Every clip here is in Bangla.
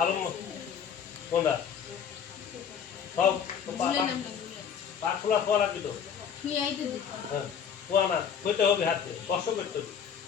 আলম কোনটা? সব পাট খোলা খোয়া লাগবে তো। হ্যাঁ খোয়া না খেতে হবে হাতে কষ্ট করতে হবে।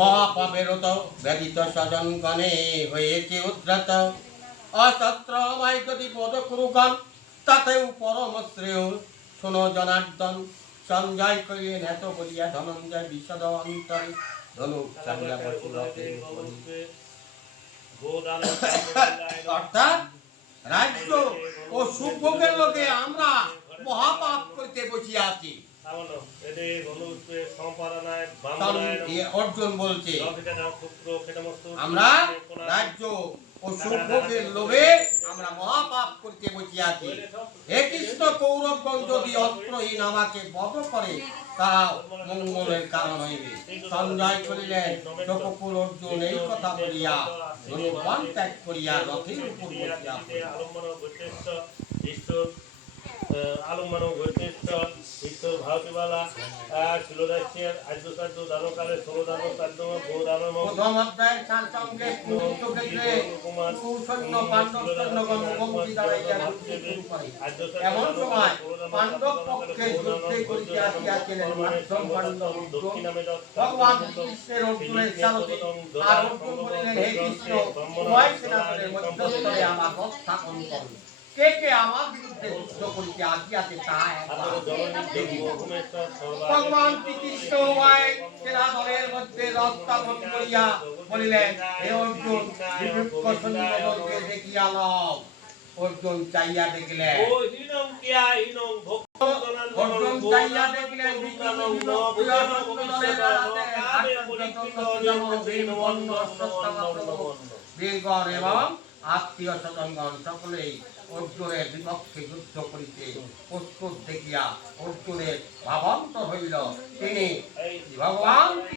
মহাপাপেরত ব্যতীত স্বজন গণে হয়েছে উদ্ধত। অসত্র মাইকতি পদক্রুগণ তাতেও পরম শ্রেয়। শোনো জনার্দন সঞ্জয় এত বলিয়া ধনঞ্জয় বিশদ অন্তরে। ধনু অর্থাৎ রাজ্য ও সুভোগের লোকে আমরা মহাপাপ করতে বসিয়া আছি। অর্জুন বলছে আমরা রাজ্য ও সুভোগের লোভে আমরা মহাপাপ করতে বসিয়াছি হে কৃষ্ণ কৌরবগণ যদি অস্ত্রহীন আমাকে বধ করে তারা মঙ্গলের কারণ হইবে। সঞ্জয় করিলেন চকপুর অর্জুন এই কথা বলিয়া ধনুবান ত্যাগ করিয়া রথের উপর বসিয়া পড়িলেন। আলমানো ঘটেশ্ব ঈশ্বর ভারতীবালা শিলদাসের আদ্যসাধ্য দানকালে ষোলো দান সাধ্য বহু দানম প্রথম অধ্যায়ের চার সঙ্গে শুরু করে। এমন সময় পাণ্ডব পক্ষে যুদ্ধে করিতে আসিয়াছিলেন মাধ্যম ভগবান শ্রীকৃষ্ণের অর্জুনের সারথি আর অর্জুন বলিলেন হে কৃষ্ণ উভয় সেনাদলের মধ্যস্থলে রথ স্থাপন করুন কে কে আমার বিরুদ্ধে যুদ্ধ করিতে আসিয়াছে তাহা ভগবান শ্রীকৃষ্ণ উভয় সেনাদলের মধ্যে রথ করিয়া বলিলেন হে অর্জুন বিভীষণ সৈন্যদলকে দেখিয়া লও। অর্জুন চাইয়া দেখিলেন। অর্জুন চাইয়া দেখিলেন বীরগণ এবং আত্মীয় স্বজনগণ সকলেই অর্জুনের বিপক্ষে যুদ্ধ করিতে প্রস্তুত দেখিয়া অর্জুনের ভাবান্ত হইল তিনি ভগবান